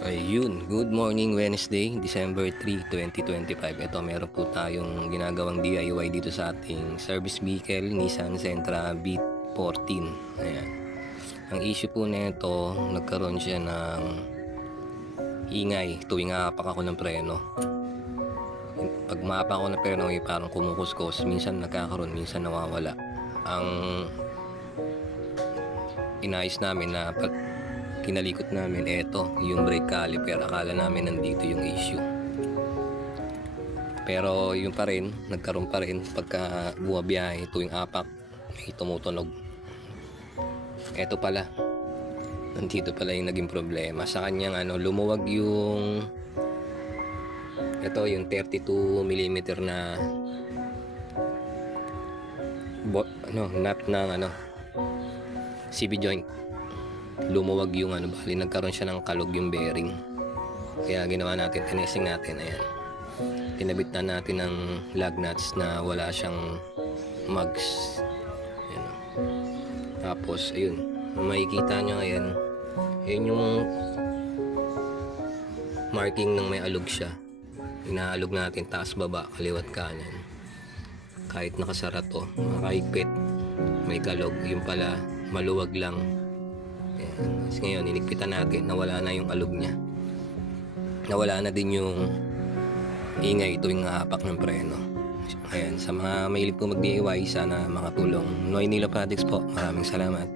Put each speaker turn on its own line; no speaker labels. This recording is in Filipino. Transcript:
Ayun, good morning Wednesday, December 3, 2025. Ito, meron po tayong ginagawang DIY dito sa ating service vehicle, Nissan Sentra Beat 14. Ayan. Ang issue po nito, nagkaroon siya ng ingay tuwing aapak ako ng preno. Pag maapak ako ng preno, eh, parang kumukuskos. Minsan nagkakaroon, minsan nawawala. Ang inayos namin na kinalikot namin eto yung brake caliper akala namin nandito yung issue. Pero yung pa rin nagkaroon pa rin pagka buwabiyahe tuwing apak may tumutunog. Eto pala nandito pala yung naging problema. Sa kanyang ano lumuwag yung ito yung 32 mm na bo, ano nut ng ano CB joint lumuwag yung ano bali nagkaroon siya ng kalog yung bearing. Kaya ginawa natin tinesting natin ayan. Kinabit na natin ng lug nuts na wala siyang mugs. Ayan. Tapos ayun. Makikita nyo ayan. Ayan yung marking ng may alog siya. Inaalog natin taas baba kaliwat kanan. Kahit nakasara to makaigpit may kalog. Yung pala maluwag lang Ayan. Tapos ngayon, inikpitan natin, nawala na yung alog niya. Nawala na din yung ingay tuwing hapak ng preno. Ayan, sa mga mahilig po mag-DIY, sana makatulong. Noy Nilo Products po, maraming salamat.